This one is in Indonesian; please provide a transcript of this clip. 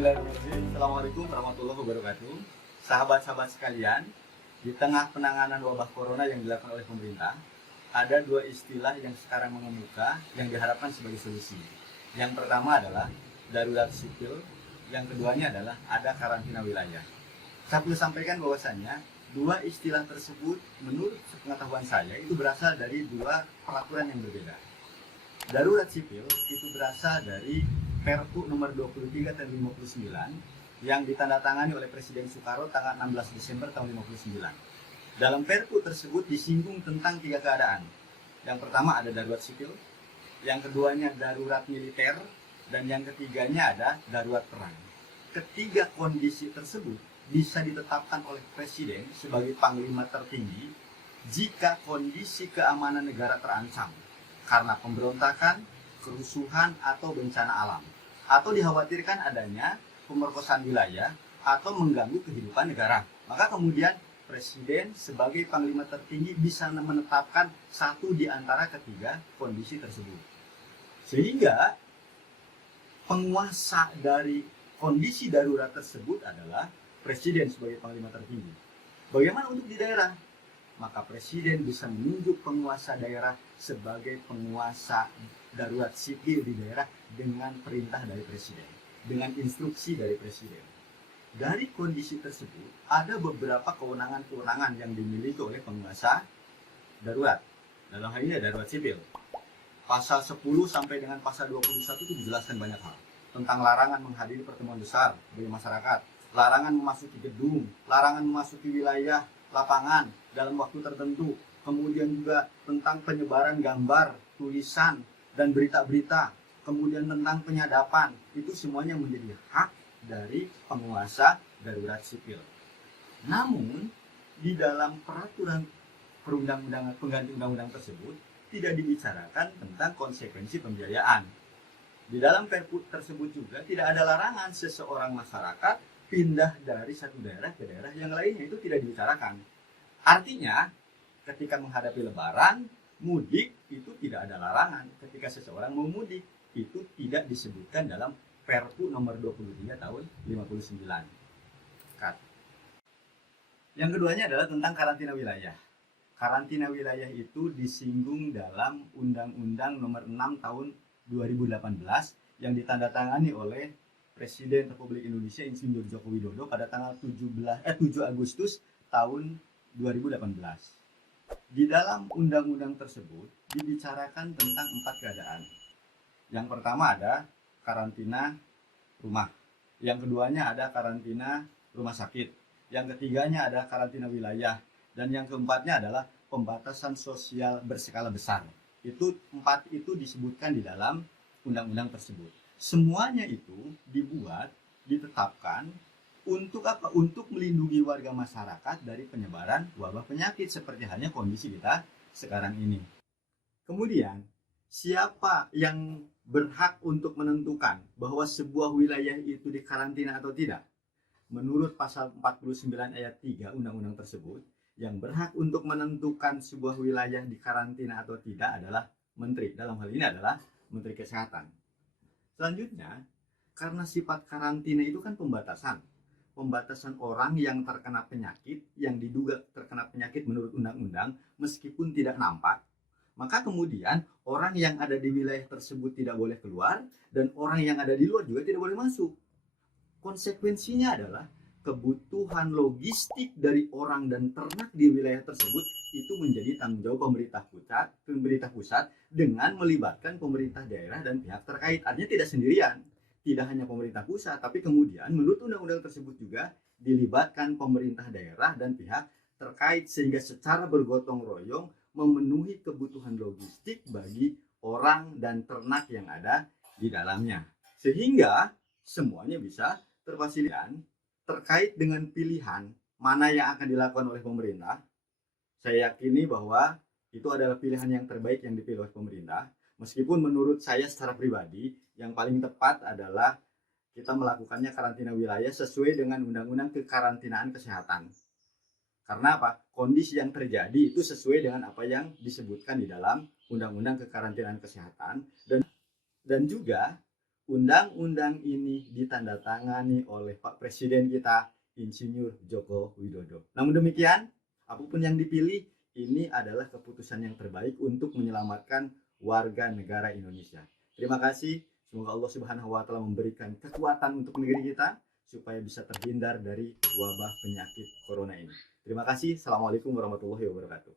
Bismillahirrahmanirrahim. Assalamualaikum warahmatullahi wabarakatuh. Sahabat-sahabat sekalian, di tengah penanganan wabah corona yang dilakukan oleh pemerintah, ada dua istilah yang sekarang mengemuka yang diharapkan sebagai solusi. Yang pertama adalah darurat sipil, yang keduanya adalah ada karantina wilayah. Saya perlu sampaikan bahwasannya dua istilah tersebut menurut pengetahuan saya itu berasal dari dua peraturan yang berbeda. Darurat sipil itu berasal dari Perpu nomor 23 tahun 59 yang ditandatangani oleh Presiden Soekarno tanggal 16 Desember tahun 59. Dalam Perpu tersebut disinggung tentang tiga keadaan. Yang pertama ada darurat sipil, yang keduanya darurat militer, dan yang ketiganya ada darurat perang. Ketiga kondisi tersebut bisa ditetapkan oleh Presiden sebagai panglima tertinggi jika kondisi keamanan negara terancam karena pemberontakan, kerusuhan atau bencana alam, atau dikhawatirkan adanya pemerkosaan wilayah atau mengganggu kehidupan negara. Maka kemudian Presiden sebagai panglima tertinggi bisa menetapkan satu di antara ketiga kondisi tersebut. Sehingga penguasa dari kondisi darurat tersebut adalah Presiden sebagai panglima tertinggi. Bagaimana untuk di daerah? Maka Presiden bisa menunjuk penguasa daerah sebagai penguasa darurat sipil di daerah dengan perintah dari Presiden, dengan instruksi dari Presiden. Dari kondisi tersebut, ada beberapa kewenangan-kewenangan yang dimiliki oleh penguasa darurat. Dalam hal ini darurat sipil. Pasal 10 sampai dengan pasal 21 itu dijelaskan banyak hal. Tentang larangan menghadiri pertemuan besar bagi masyarakat, larangan memasuki gedung, larangan memasuki wilayah lapangan dalam waktu tertentu, kemudian juga tentang penyebaran gambar, tulisan, dan berita-berita, kemudian tentang penyadapan, itu semuanya menjadi hak dari penguasa darurat sipil. Namun, di dalam peraturan perundang-undangan pengganti undang-undang tersebut, tidak dibicarakan tentang konsekuensi pembiayaan. Di dalam Perpu tersebut juga tidak ada larangan seseorang masyarakat pindah dari satu daerah ke daerah yang lainnya, itu tidak dibicarakan. Artinya, ketika menghadapi lebaran, mudik itu tidak ada larangan. Ketika seseorang mau mudik, itu tidak disebutkan dalam Perpu nomor 23 tahun 59. Yang keduanya adalah tentang karantina wilayah. Karantina wilayah itu disinggung dalam Undang-Undang nomor 6 tahun 2018 yang ditandatangani oleh Presiden Republik Indonesia Insinyur Joko Widodo pada tanggal 7 Agustus tahun 2018. Di dalam undang-undang tersebut dibicarakan tentang 4 keadaan. Yang pertama ada karantina rumah. Yang keduanya ada karantina rumah sakit. Yang ketiganya ada karantina wilayah. Dan yang keempatnya adalah pembatasan sosial berskala besar. Itu 4 itu disebutkan di dalam undang-undang tersebut. Semuanya itu dibuat, ditetapkan untuk apa? Untuk melindungi warga masyarakat dari penyebaran wabah penyakit seperti halnya kondisi kita sekarang ini. Kemudian, siapa yang berhak untuk menentukan bahwa sebuah wilayah itu dikarantina atau tidak? Menurut pasal 49 ayat 3 undang-undang tersebut, yang berhak untuk menentukan sebuah wilayah dikarantina atau tidak adalah menteri. Dalam hal ini adalah Menteri Kesehatan. Selanjutnya, karena sifat karantina itu kan pembatasan orang yang terkena penyakit, yang diduga terkena penyakit menurut undang-undang, meskipun tidak nampak, maka kemudian orang yang ada di wilayah tersebut tidak boleh keluar, dan orang yang ada di luar juga tidak boleh masuk. Konsekuensinya adalah kebutuhan logistik dari orang dan ternak di wilayah tersebut itu menjadi tanggung jawab pemerintah pusat dengan melibatkan pemerintah daerah dan pihak terkait. Artinya tidak sendirian, tidak hanya pemerintah pusat, tapi kemudian menurut undang-undang tersebut juga dilibatkan pemerintah daerah dan pihak terkait sehingga secara bergotong royong memenuhi kebutuhan logistik bagi orang dan ternak yang ada di dalamnya. Sehingga semuanya bisa terfasilitasi. Terkait dengan pilihan mana yang akan dilakukan oleh pemerintah, saya yakini bahwa itu adalah pilihan yang terbaik yang dipilih oleh pemerintah. Meskipun menurut saya secara pribadi, yang paling tepat adalah kita melakukannya karantina wilayah sesuai dengan Undang-Undang Kekarantinaan Kesehatan. Karena apa? Kondisi yang terjadi itu sesuai dengan apa yang disebutkan di dalam Undang-Undang Kekarantinaan Kesehatan dan juga undang-undang ini ditandatangani oleh Pak Presiden kita, Insinyur Joko Widodo. Namun demikian, apapun yang dipilih, ini adalah keputusan yang terbaik untuk menyelamatkan warga negara Indonesia. Terima kasih. Semoga Allah Subhanahu wa taala memberikan kekuatan untuk negeri kita supaya bisa terhindar dari wabah penyakit corona ini. Terima kasih. Assalamualaikum warahmatullahi wabarakatuh.